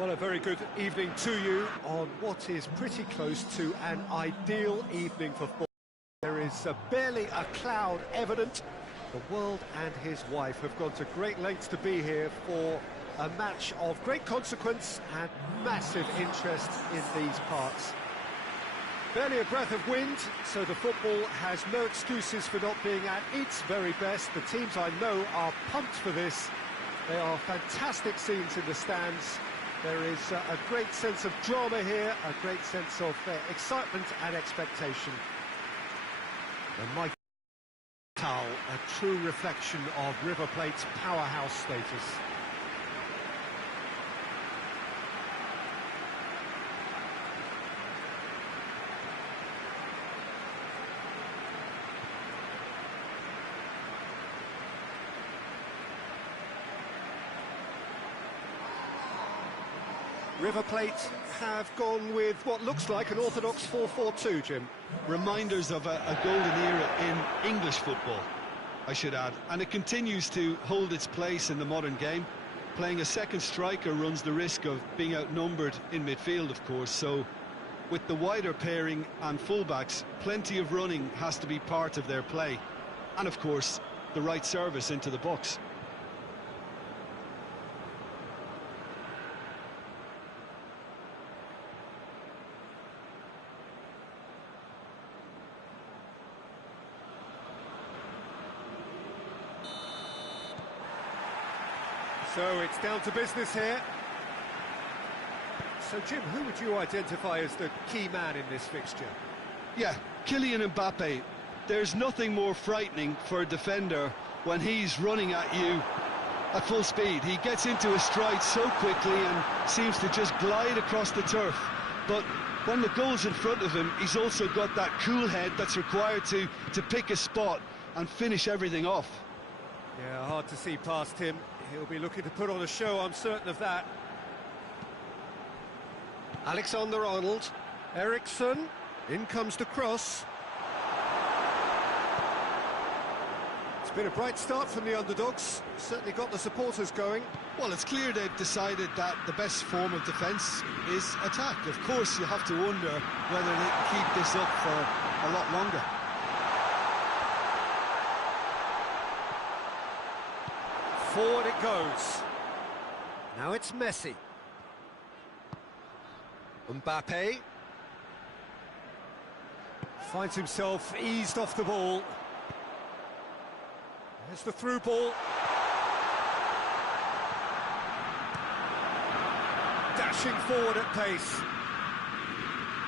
Well, a very good evening to you on what is pretty close to an ideal evening for football. There is barely a cloud evident. The world and his wife have gone to great lengths to be here for a match of great consequence and massive interest in these parts. Barely a breath of wind, so the football has no excuses for not being at its very best. The teams I know are pumped for this. They are fantastic scenes in the stands. There is a great sense of drama here, a great sense of excitement and expectation. The mighty Tal, a true reflection of River Plate's powerhouse status. River Plate have gone with what looks like an orthodox 4-4-2, Jim. Reminders of a golden era in English football, I should add. And it continues to hold its place in the modern game. Playing a second striker runs the risk of being outnumbered in midfield, of course. So with the wider pairing and fullbacks, plenty of running has to be part of their play. And of course, the right service into the box. So it's down to business here. So, Jim, who would you identify as the key man in this fixture? Yeah, Kylian Mbappe. There's nothing more frightening for a defender when he's running at you at full speed. He gets into a stride so quickly and seems to just glide across the turf. But when the goal's in front of him, he's also got that cool head that's required to pick a spot and finish everything off. Yeah, hard to see past him. He'll be looking to put on a show, I'm certain of that. Alexander-Arnold, Eriksson, in comes the cross. It's been a bright start from the underdogs, certainly got the supporters going. Well, it's clear they've decided that the best form of defence is attack. Of course, you have to wonder whether they can keep this up for a lot longer. Forward it goes. Now it's Messi. Mbappe finds himself eased off the ball. There's the through ball. Dashing forward at pace.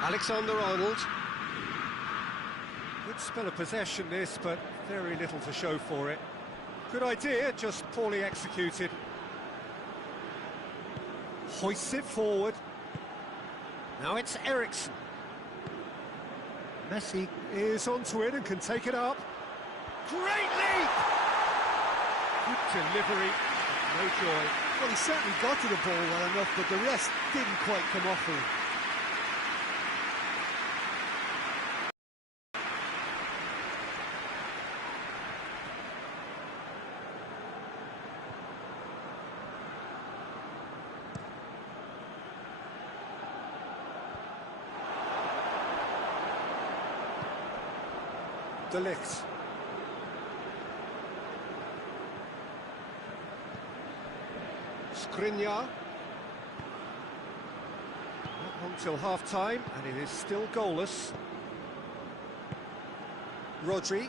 Alexander-Arnold. Good spell of possession this, but very little to show for it. Good idea, just poorly executed. Hoists it forward. Now it's Eriksson. Messi is onto it and can take it up. Great leap! Good delivery, no joy. Well, he certainly got to the ball well enough, but the rest didn't quite come off for him. De Ligt. Skriniar. Not long till half-time, and it is still goalless. Rodri.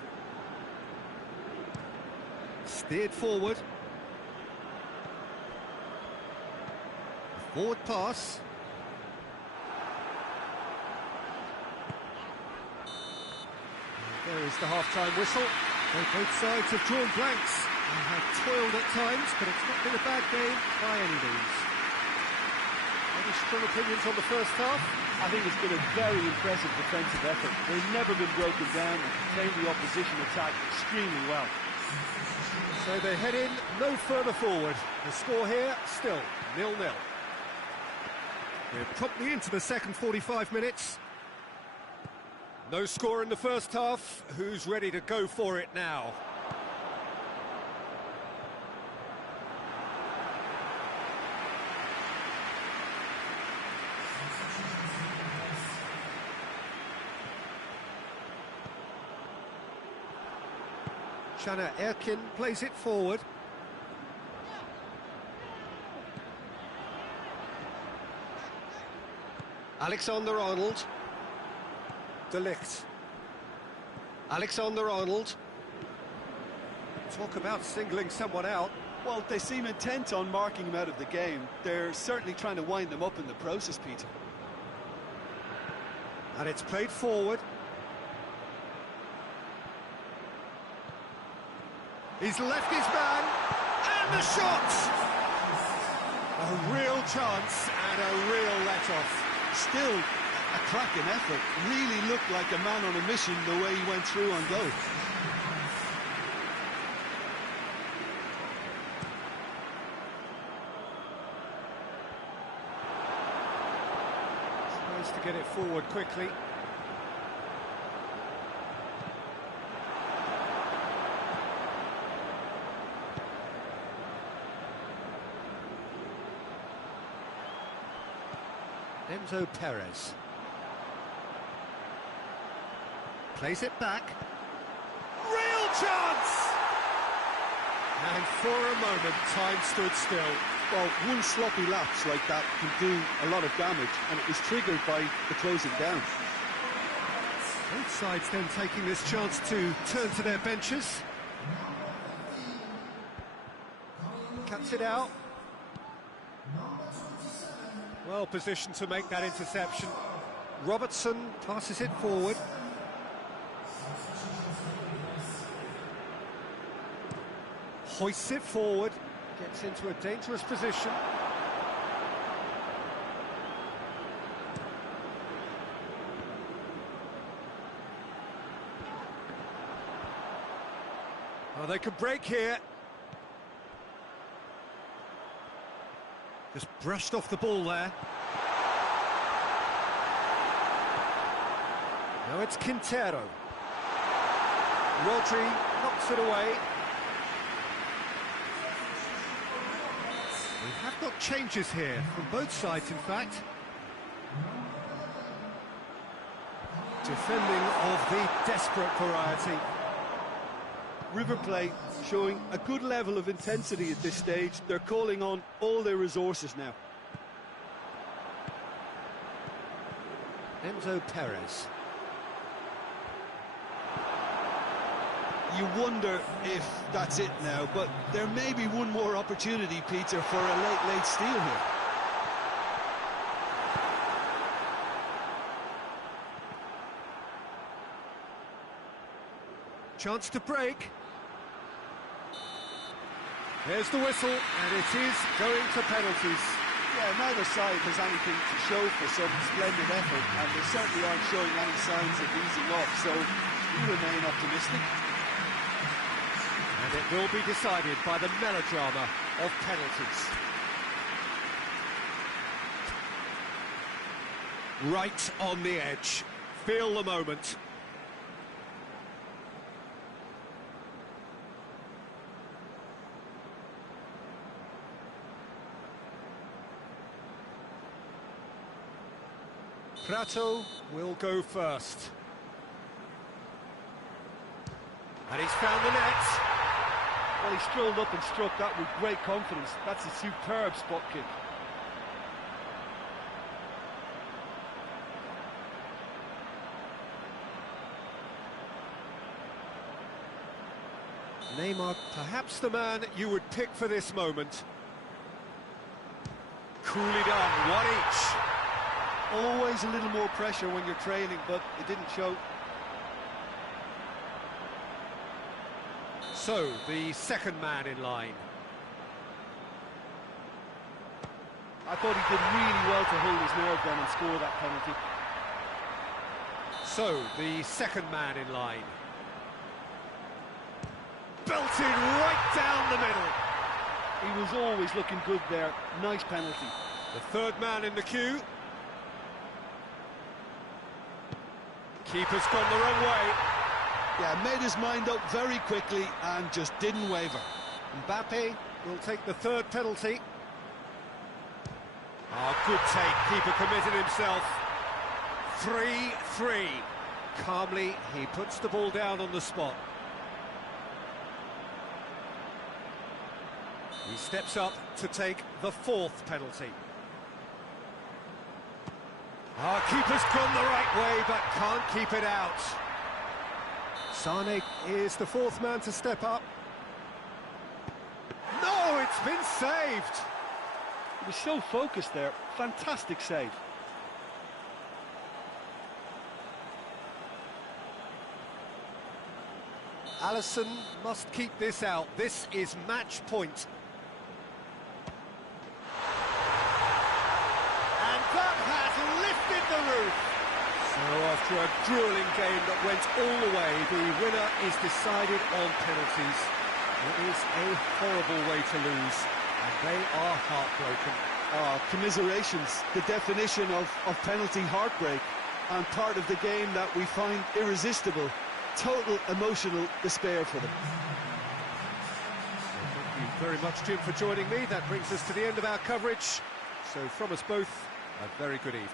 Steered forward. Forward pass. There is the half-time whistle. Both sides have drawn blanks and have toiled at times, but it's not been a bad game by any means. Any strong opinions on the first half? I think it's been a very impressive defensive effort. They've never been broken down and contained the opposition attack extremely well. So they head in no further forward. The score here, still 0-0. We're promptly into the second 45 minutes. No score in the first half. Who's ready to go for it now? Chana Erkin plays it forward. Alexander-Arnold. De Ligt. Alexander-Arnold. Talk about singling someone out. Well, they seem intent on marking him out of the game. They're certainly trying to wind them up in the process, Peter. And it's played forward. He's left his man, and the shot! A real chance and a real let-off. Still a cracking effort. Really looked like a man on a mission the way he went through on goal. Tries to get it forward quickly. Enzo Perez. Plays it back. Real chance! And for a moment, time stood still. Well, one sloppy lapse like that can do a lot of damage, and it was triggered by the closing down. Both sides then taking this chance to turn to their benches. Cuts it out. Well positioned to make that interception. Robertson passes it forward. Hoists it forward. Gets into a dangerous position. Oh, they could break here. Just brushed off the ball there. Now it's Quintero. Rodri knocks it away. We have got changes here, from both sides in fact. Defending of the desperate variety. River Plate showing a good level of intensity at this stage. They're calling on all their resources now. Enzo Perez. You wonder if that's it now, but there may be one more opportunity, Peter, for a late steal here. Chance to break. There's the whistle, and it is going to penalties. Yeah, neither side has anything to show for some splendid effort, and they certainly aren't showing any signs of easing off, so we remain optimistic. And it will be decided by the melodrama of penalties. Right on the edge. Feel the moment. Prato will go first. And he's found the net. Well, he strolled up and struck that with great confidence. That's a superb spot kick. Neymar, perhaps the man you would pick for this moment. Coolly done, one each. Always a little more pressure when you're trailing, but it didn't show. So, the second man in line. I thought he did really well to hold his nerve then and score that penalty. So, the second man in line. Belted right down the middle. He was always looking good there. Nice penalty. The third man in the queue. Keeper's gone the wrong way. Yeah, made his mind up very quickly and just didn't waver. Mbappe will take the third penalty. Oh, good take. Keeper committed himself. 3-3. Calmly, he puts the ball down on the spot. He steps up to take the fourth penalty. Our keeper's gone the right way, but can't keep it out. Sane is the fourth man to step up. No, it's been saved. He was so focused there. Fantastic save. Alisson must keep this out. This is match point. And that has lifted the roof. So after a grueling game that went all the way, the winner is decided on penalties. It is a horrible way to lose, and they are heartbroken. Commiserations, the definition of penalty heartbreak, and part of the game that we find irresistible. Total emotional despair for them. Thank you very much, Jim, for joining me. That brings us to the end of our coverage. So from us both, a very good evening.